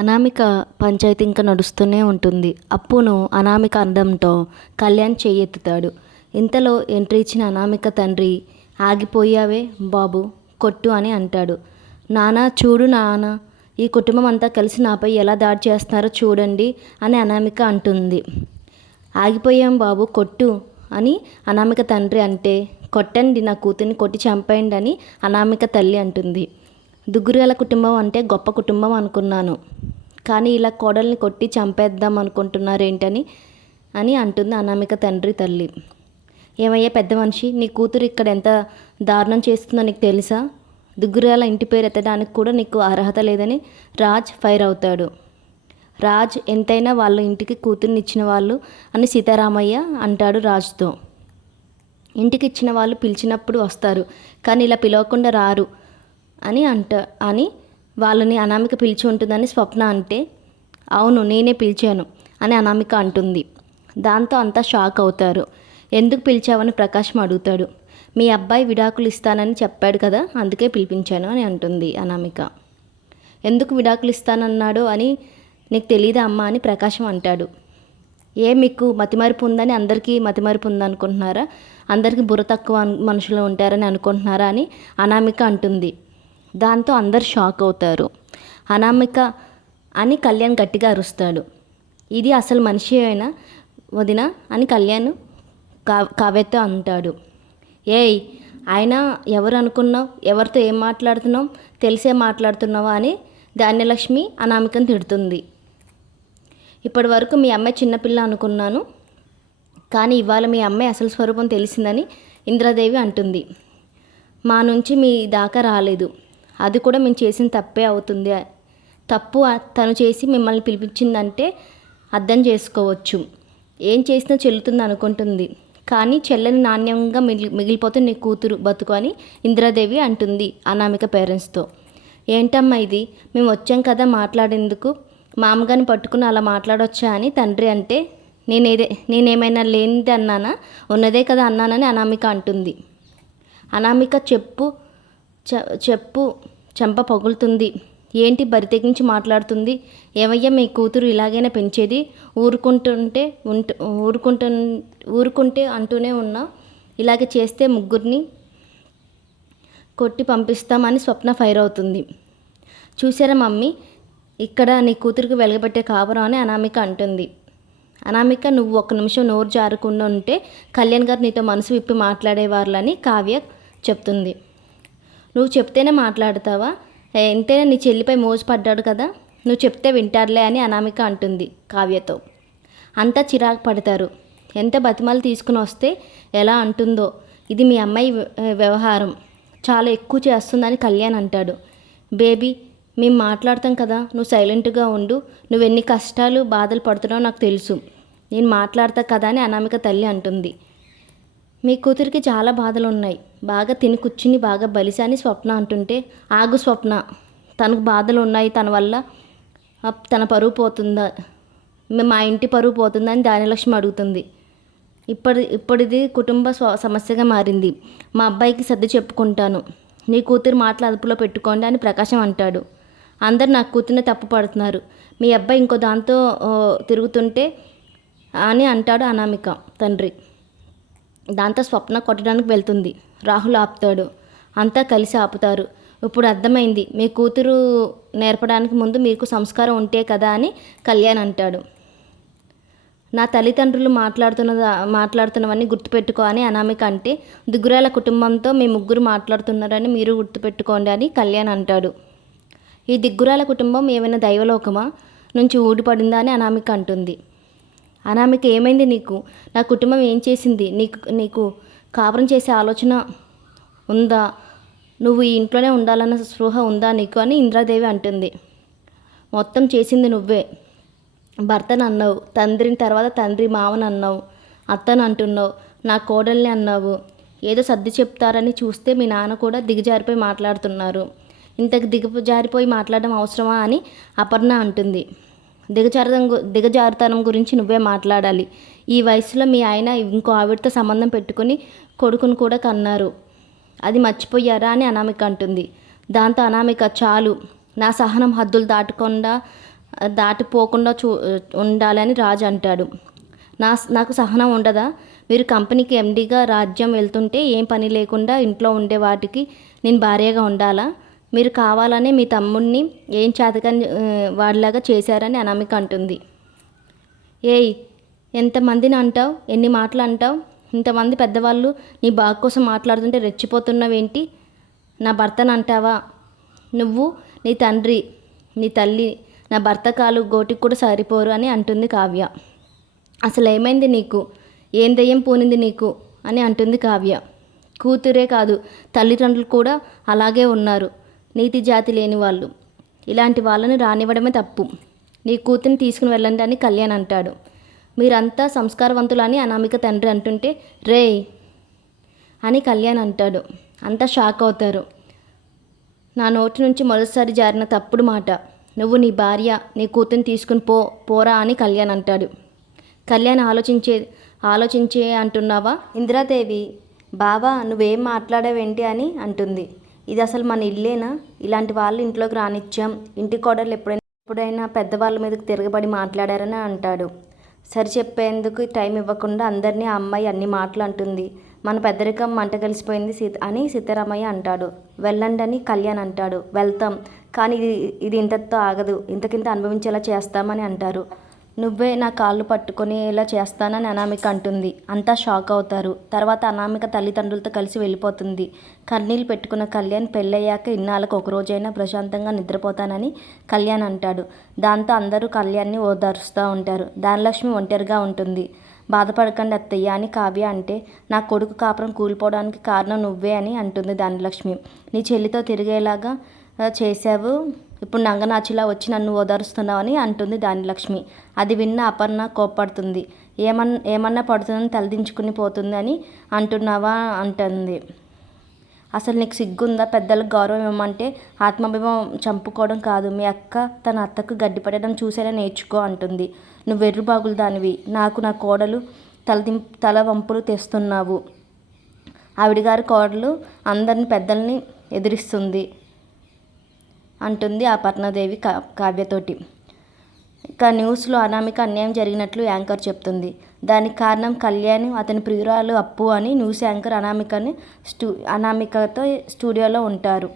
అనామిక పంచాయతీ ఇంకా నడుస్తూనే ఉంటుంది. అప్పును అనామిక అందంతో కళ్యాణ్ చేయెత్తుతాడు. ఇంతలో ఎంట్రీ ఇచ్చిన అనామిక తండ్రి ఆగిపోయావే బాబు కొట్టు అని అంటాడు. నానా చూడు నాన్న ఈ కుటుంబం అంతా కలిసి నాపై ఎలా దాడి చేస్తున్నారో చూడండి అని అనామిక అంటుంది. ఆగిపోయాం బాబు కొట్టు అని అనామిక తండ్రి అంటే కొట్టండి నా కూతుర్ని కొట్టి చంపేయండి అని అనామిక తల్లి అంటుంది. దుగ్గురాల కుటుంబం అంటే గొప్ప కుటుంబం అనుకున్నాను. కానీ ఇలా కోడల్ని కొట్టి చంపేద్దాం అనుకుంటున్నారేంటని అని అంటుంది అనామిక తండ్రి తల్లి. ఏమయ్యా పెద్ద మనిషి నీ కూతురు ఇక్కడ ఎంత దారుణం చేస్తుందో నీకు తెలుసా? దుగ్గురాల ఇంటి పేరు ఎత్తడానికి కూడా నీకు అర్హత లేదని రాజ్ ఫైర్ అవుతాడు. రాజ్ ఎంతైనా వాళ్ళ ఇంటికి కూతుర్ని ఇచ్చిన వాళ్ళు అని సీతారామయ్య అంటాడు రాజ్తో. ఇంటికి ఇచ్చిన వాళ్ళు పిలిచినప్పుడు వస్తారు కానీ ఇలా పిలవకుండా రారు. అని అంట అని వాళ్ళని అనామిక పిలిచి ఉంటుందని స్వప్న అంటే అవును నేనే పిలిచాను అని అనామిక అంటుంది. దాంతో అంతా షాక్ అవుతారు. ఎందుకు పిలిచావని ప్రకాశం అడుగుతాడు. మీ అబ్బాయి విడాకులు ఇస్తానని చెప్పాడు కదా అందుకే పిలిపించాను అని అంటుంది అనామిక. ఎందుకు విడాకులు ఇస్తానన్నాడు అని నీకు తెలియదా అమ్మా అని ప్రకాశం అంటాడు. ఏ మీకు మతిమరుపు ఉందని అందరికీ మతిమరుపు ఉందనుకుంటున్నారా? అందరికీ బుర్ర తక్కువ మనుషులు ఉంటారని అనుకుంటున్నారా అని అనామిక అంటుంది. దాంతో అందరు షాక్ అవుతారు. అనామిక అని కళ్యాణ్ గట్టిగా అరుస్తాడు. ఇది అసలు మనిషి అయినా వదిన అని కళ్యాణ్ కా కావ్యతో అంటాడు. ఏయ్ ఆయన ఎవరు అనుకున్నావు? ఎవరితో ఏం మాట్లాడుతున్నావు? తెలిసే మాట్లాడుతున్నావా అని ధాన్యలక్ష్మి అనామికను తిడుతుంది. ఇప్పటి వరకు మీ అమ్మాయి చిన్నపిల్ల అనుకున్నాను. కానీ ఇవాళ మీ అమ్మాయి అసలు స్వరూపం తెలిసిందని ఇంద్రదేవి అంటుంది. మా నుంచి మీ దాకా రాలేదు. అది కూడా మేము చేసిన తప్పే అవుతుంది. తప్పు తను చేసి మిమ్మల్ని పిలిపించిందంటే అర్థం చేసుకోవచ్చు. ఏం చేసినా చెల్లుతుంది అనుకుంటుంది. కానీ చెల్లని నాణ్యంగా మిగిలి మిగిలిపోతే నీ కూతురు బతుకు అని ఇందిరాదేవి అంటుంది అనామిక పేరెంట్స్తో. ఏంటమ్మా ఇది? మేము వచ్చాం కదా మాట్లాడేందుకు? మామగారిని పట్టుకుని అలా మాట్లాడొచ్చా అని తండ్రి అంటే నేనేదే నేనేమైనా లేనిది అన్నానా? ఉన్నదే కదా అన్నానని అనామిక అంటుంది. అనామిక చెప్పు చె- చెప్పు. చెంప పగులుతుంది. ఏంటి బరితెగించి మాట్లాడుతుంది? ఏమయ్యా మీ కూతురు ఇలాగైనా పెంచేది? ఊరుకుంటుంటే ఉంట ఊరుకుంటు ఊరుకుంటే అంటూనే ఉన్నా? ఇలాగే చేస్తే ముగ్గురిని కొట్టి పంపిస్తామని స్వప్న ఫైర్ అవుతుంది. చూసారా మమ్మీ? ఇక్కడ నీ కూతురికి వెలగబెట్టే కాపురం అని అనామిక అంటుంది. అనామిక నువ్వు ఒక్క నిమిషం నోరు జారకుండా ఉంటే కళ్యాణ్ గారు నీతో మనసు విప్పి మాట్లాడేవారులని కావ్య చెప్తుంది. నువ్వు చెప్తేనే మాట్లాడతావా? ఏ, ఎంతైనా నీ చెల్లిపై మోసపడ్డాడు కదా? నువ్వు చెప్తే వింటారులే అని అనామిక అంటుంది కావ్యతో. అంతా చిరాకు పడతారు. ఎంత బతిమాలు తీసుకుని వస్తే ఎలా అంటుందో. ఇది మీ అమ్మాయి వ్యవహారం. చాలా ఎక్కువ చేస్తుందని కళ్యాణ్ అంటాడు. బేబీ మేము మాట్లాడతాం కదా. నువ్వు సైలెంట్గా ఉండు. నువ్వు ఎన్ని కష్టాలు బాధలు పడుతున్నావో నాకు తెలుసు. నేను మాట్లాడతా కదా అని అనామిక తల్లి అంటుంది. మీ కూతురికి చాలా బాధలు ఉన్నాయి బాగా తిని కూర్చుని బాగా బలిసి అని స్వప్న అంటుంటే ఆగు స్వప్న తనకు బాధలు ఉన్నాయి తన వల్ల తన పరువు పోతుందా మా ఇంటి పరువు పోతుందని దానిలక్ష్మి అడుగుతుంది. ఇప్పటి ఇప్పటిది కుటుంబ సమస్యగా మారింది. మా అబ్బాయికి సర్ది చెప్పుకుంటాను. నీ కూతురు మాటలు అదుపులో పెట్టుకోండి అని ప్రకాశం అంటాడు. అందరు నా కూతుర్ని తప్పు పడుతున్నారు. మీ అబ్బాయి ఇంకో దాంతో తిరుగుతుంటే అని అంటాడు అనామిక తండ్రి. దాంతో స్వప్న కొట్టడానికి వెళ్తుంది. రాహుల్ ఆపుతాడు. అంతా కలిసి ఆపుతారు. ఇప్పుడు అర్థమైంది. మీ కూతురు నేర్పడానికి ముందు మీకు సంస్కారం ఉంటే కదా అని కళ్యాణ్ అంటాడు. నా తల్లిదండ్రులు మాట్లాడుతున్న మాట్లాడుతున్నవన్నీ గుర్తుపెట్టుకో అని అనామిక అంటే దిగురాల కుటుంబంతో మీ ముగ్గురు మాట్లాడుతున్నారని మీరు గుర్తుపెట్టుకోండి అని కళ్యాణ్ అంటాడు. ఈ దిగ్గురాల కుటుంబం ఏమైనా దైవలోకమా? నుంచి ఊడిపడిందా అని అనామిక అంటుంది. అనామిక ఏమైంది నీకు? నా కుటుంబం ఏం చేసింది? నీకు నీకు కాపురం చేసే ఆలోచన ఉందా? నువ్వు ఈ ఇంట్లోనే ఉండాలన్న స్పృహ ఉందా నీకు అని ఇంద్రాదేవి అంటుంది. మొత్తం చేసింది నువ్వే. భర్తను అన్నావు. తండ్రిని తర్వాత తండ్రి మావని అన్నావు. అత్తను అంటున్నావు. నా కోడల్ని అన్నావు. ఏదో సర్ది చెప్తారని చూస్తే మీ నాన్న కూడా దిగజారిపోయి మాట్లాడుతున్నారు. ఇంతకు దిగజారిపోయి మాట్లాడడం అవసరమా అని అపర్ణ అంటుంది. దిగజారుతం గు- దిగజారుతనం గురించి నువ్వే మాట్లాడాలి. ఈ వయసులో మీ ఆయన ఇంకో ఆవిడతో సంబంధం పెట్టుకుని కొడుకును కూడా కన్నారు. అది మర్చిపోయారా అని అనామిక అంటుంది. దాంతో అనామిక చాలు. నా సహనం హద్దులు దాటకుండా దాటిపోకుండా చూ ఉండాలని రాజు అంటాడు. నా నాకు సహనం ఉండదా? మీరు కంపెనీకి ఎండీగా రాజ్యం వెళ్తుంటే ఏం పని లేకుండా ఇంట్లో ఉండే వాటికి నేను భార్యగా ఉండాలా? మీరు కావాలనే మీ తమ్ముడిని ఏం చేతకని వాడిలాగా చేశారని అనామిక అంటుంది. ఏయ్ ఎంతమందిని అంటావు? ఎన్ని మాటలు అంటావు? ఇంతమంది పెద్దవాళ్ళు నీ బాగు కోసం మాట్లాడుతుంటే రెచ్చిపోతున్నావేంటి? నా భర్తను అంటావా? నువ్వు నీ తండ్రి నీ తల్లి నా భర్త కాలు గోటికి కూడా సరిపోరు అని అంటుంది కావ్య. అసలు ఏమైంది నీకు? ఏం దయ్యం పూనింది నీకు? అని అంటుంది కావ్య. కూతురే కాదు తల్లిదండ్రులు కూడా అలాగే ఉన్నారు. నీతి జాతి లేని వాళ్ళు. ఇలాంటి వాళ్ళని రానివ్వడమే తప్పు. నీ కూతురిని తీసుకుని వెళ్ళండి అని కళ్యాణ్ అంటాడు. మీరంతా సంస్కారవంతులని అనామిక తండ్రి అంటుంటే రే అని కళ్యాణ్ అంటాడు. అంతా షాక్ అవుతారు. నా నోటి నుంచి మొదటిసారి జారిన తప్పుడు మాట. నువ్వు నీ భార్య నీ కూతుర్ని తీసుకుని పో పోరా అని కళ్యాణ్ అంటాడు. కళ్యాణ్ ఆలోచించే ఆలోచించే అంటున్నావా? ఇందిరాదేవి బావా నువ్వేం మాట్లాడావేంటి అని అంటుంది. ఇది అసలు మన ఇల్లేనా? ఇలాంటి వాళ్ళు ఇంట్లోకి రానిచ్చాం. ఇంటి కోడలు ఎప్పుడైనా ఎప్పుడైనా పెద్దవాళ్ళ మీదకి తిరగబడి మాట్లాడారని అంటాడు. సరి చెప్పేందుకు టైం ఇవ్వకుండా అందరినీ ఆ అమ్మాయి అన్ని మాటలు అంటుంది. మన పెద్దరికం మంట కలిసిపోయింది సీత అని సీతారామయ్య అంటాడు. వెళ్ళండి అని కళ్యాణ్ అంటాడు. వెళ్తాం. కానీ ఇది ఇది ఇంతతో ఆగదు. ఇంతకింత అనుభవించేలా చేస్తామని అంటారు. నువ్వే నా కాళ్ళు పట్టుకొని ఇలా చేస్తానని అనామిక అంటుంది. అంతా షాక్ అవుతారు. తర్వాత అనామిక తల్లిదండ్రులతో కలిసి వెళ్ళిపోతుంది. కన్నీళ్ళు పెట్టుకున్న కళ్యాణ్ పెళ్ళయ్యాక ఇన్నాళ్ళకు ఒక రోజైనా ప్రశాంతంగా నిద్రపోతానని కళ్యాణ్ అంటాడు. దాంతో అందరూ కళ్యాణ్ని ఓదారుస్తూ ఉంటారు. ధనలక్ష్మి ఒంటరిగా ఉంటుంది. బాధపడకండి అత్తయ్య అని కావ్య అంటే నా కొడుకు కాపురం కూలిపోవడానికి కారణం నువ్వే అని అంటుంది ధనలక్ష్మి. నీ చెల్లితో తిరిగేలాగా చేశావు? ఇప్పుడు నంగనాచిలా వచ్చి నన్ను ఓదారుస్తున్నావని అంటుంది దానిలక్ష్మి. అది విన్న అపర్ణ కోప్పడుతుంది. ఏమన్ ఏమన్నా పడుతుందని తలదించుకుని పోతుంది అని అంటున్నావా అంటుంది. అసలు నీకు సిగ్గుందా? పెద్దలకు గౌరవం ఇవ్వమంటే ఆత్మాభిమం చంపుకోవడం కాదు. మీ అక్క తన అత్తకు గడ్డిపడడం చూసేలా నేర్చుకో అంటుంది. నువ్వు వెర్రుబాగులు దానివి. నాకు నా కోడలు తలదిం తల వంపులు తెస్తున్నావు. ఆవిడగారి కోడలు అందరిని పెద్దల్ని ఎదిరిస్తుంది. అంటుంది ఆ పట్నదేవి కా కావ్యతోటి. ఇక న్యూస్లో అనామిక అన్యాయం జరిగినట్లు యాంకర్ చెప్తుంది. దానికి కారణం కళ్యాణ్ అతని ప్రియురాలు అప్పు అని న్యూస్ యాంకర్ అనామికని స్టూ అనామికతో స్టూడియోలో ఉంటారు.